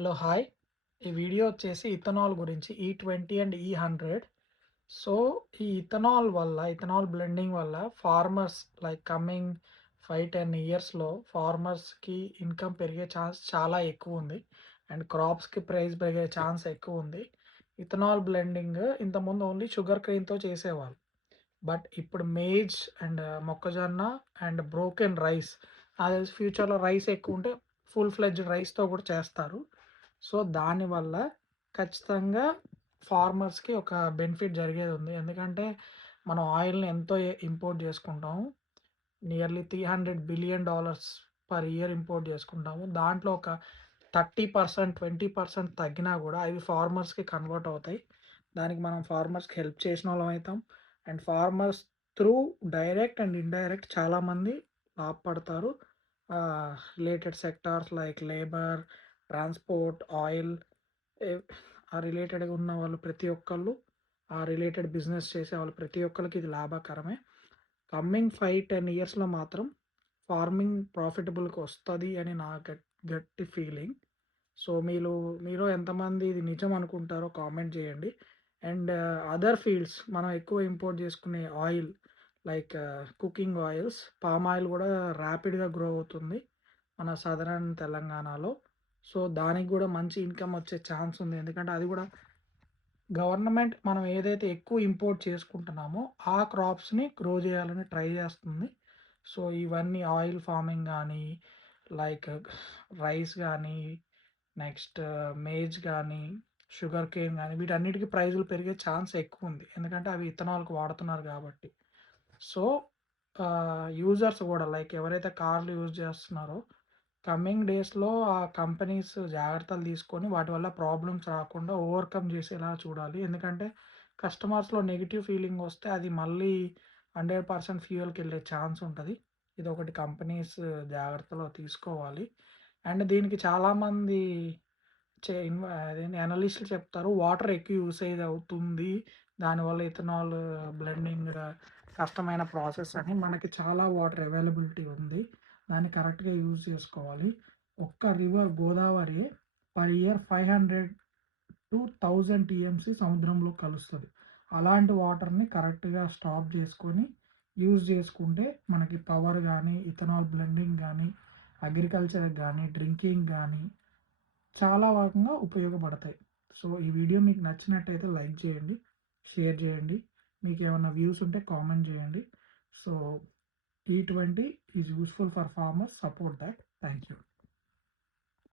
Hello hi. ఈ video వచ్చేసి ethanol గురించి E20 అండ్ E100. సో, ఈ ఇథనాల్ బ్లెండింగ్ వల్ల ఫార్మర్స్ లైక్ కమింగ్ 5, 10 ఇయర్స్‌లో ఫార్మర్స్‌కి ఇన్‌కమ్ పెరిగే ఛాన్స్ చాలా ఎక్కువుంది. అండ్ క్రాప్స్‌కి ప్రైస్ పెరిగే ఛాన్స్ ఎక్కువుంది. ఇథనాల్ బ్లెండింగ్ ఇంతకుముందు ఓన్లీ షుగర్ కేన్‌తో చేసేవాళ్ళు. బట్ ఇప్పుడు మేజ్ అండ్ మొక్కజొన్న అండ్ బ్రోకెన్ రైస్, నాకు తెలిసి ఫ్యూచర్‌లో రైస్ ఎక్కువుంటే ఫుల్ ఫ్లెడ్జ్డ్ రైస్‌తో కూడా చేస్తారు. సో, దానివల్ల ఖచ్చితంగా ఫార్మర్స్‌కి ఒక బెనిఫిట్ జరిగేదుంది. ఎందుకంటే, మనం ఆయిల్‌ని ఎంతో ఇంపోర్ట్ చేసుకుంటాము. Nearly $300 billion per year import చేసుకుంటాము. దాంట్లో ఒక 30%, 20% తగ్గినా గూడా అవి ఫార్మర్స్‌కి కన్వర్ట్ అవుతాయి. దానికి మనం ఫార్మర్స్‌కి హెల్ప్ చేసినోళ్ళం అయితాం. And farmers through direct and indirect చాలామంది లాభపడతారు. Related sectors like labour, transport, oil, ఎ ఆ రిలేటెడ్‌గా ఉన్న వాళ్ళు ప్రతి ఒక్కళ్ళు, ఆ రిలేటెడ్ బిజినెస్ చేసేవాళ్ళు ప్రతి ఒక్కళ్ళకి ఇది లాభకరమే. కమింగ్ 5, 10 ఇయర్స్‌లో మాత్రం ఫార్మింగ్ ప్రాఫిటబుల్‌గా వస్తది అని నా గట్టి ఫీలింగ్. సో, మీలో ఎంతమంది ఇది నిజం అనుకుంటారో కామెంట్ చేయండి. అండ్ అదర్ ఫీల్డ్స్ మనం ఎక్కువ ఇంపోర్ట్ చేసుకునే oil like cooking oils, palm oil కూడా ర్యాపిడ్‌గా గ్రో అవుతుంది మన సదరన్ తెలంగాణలో. సో, దానికి కూడా మంచి ఇన్‌కమ్ వచ్చే ఛాన్స్ ఉంది. ఎందుకంటే అది కూడా గవర్నమెంట్ మనం ఏదైతే ఎక్కువ ఇంపోర్ట్ చేసుకుంటున్నామో, ఆ క్రాప్స్‌ని గ్రో చేయాలని ట్రై చేస్తుంది. సో, ఇవన్నీ ఆయిల్ ఫార్మింగ్ గానీ, లైక్ రైస్ గానీ, నెక్స్ట్ మేజ్ గానీ, షుగర్ కేన్ గానీ, వీటన్నిటికి ప్రైజులు పెరిగే ఛాన్స్ ఎక్కువుంది. ఎందుకంటే అవి ఇథనాల్‌కి వాడుతున్నారు కాబట్టి. సో, యూజర్స్ గూడా లైక్ ఎవరైతే కార్లు యూజ్ చేస్తున్నారో, కమింగ్ డేస్‌లో ఆ కంపెనీస్ జాగ్రత్తలు తీసుకొని వాటి వల్ల ప్రాబ్లమ్స్ రాకుండా ఓవర్‌కమ్ చేసేలా చూడాలి. ఎందుకంటే కస్టమర్స్‌లో నెగెటివ్ ఫీలింగ్ వస్తే అది మళ్ళీ 100% ఫ్యూయల్‌కెళ్ళే ఛాన్స్ ఉంటది. ఇదొకటి కంపెనీస్ జాగ్రత్తలో తీసుకోవాలి. అండ్ దీనికి చాలామంది అదేంటి అనలిస్ట్‌లు చెప్తారు. వాటర్ ఎక్కువ యూసేజ్ అవుతుంది. దానివల్ల ఇథనాల్ బ్లెండింగ్ కష్టమైన ప్రాసెస్ అని. మనకి చాలా వాటర్ అవైలబిలిటీ ఉంది. దాన్ని కరెక్ట్‌గా యూజ్ చేసుకోవాలి. ఒక్క river Godavari per year 500-1000 TMC సముద్రంలో కలుస్తది. అలాంటి వాటర్‌ని కరెక్ట్‌గా స్టాప్ చేసుకొని యూజ్ చేసుకుంటే మనకి పవర్ గానీ, ఇథనాల్ బ్లెండింగ్ గానీ, అగ్రికల్చర్‌కి గానీ, డ్రింకింగ్ గానీ చాలా రకంగా ఉపయోగపడతాయి. సో, ఈ వీడియో మీకు నచ్చినట్టయితే లైక్ చేయండి, షేర్ చేయండి. మీకేమన్నా వ్యూస్ ఉంటే కామెంట్ చేయండి. So, E20 is useful for farmers. Support thought. Thank you.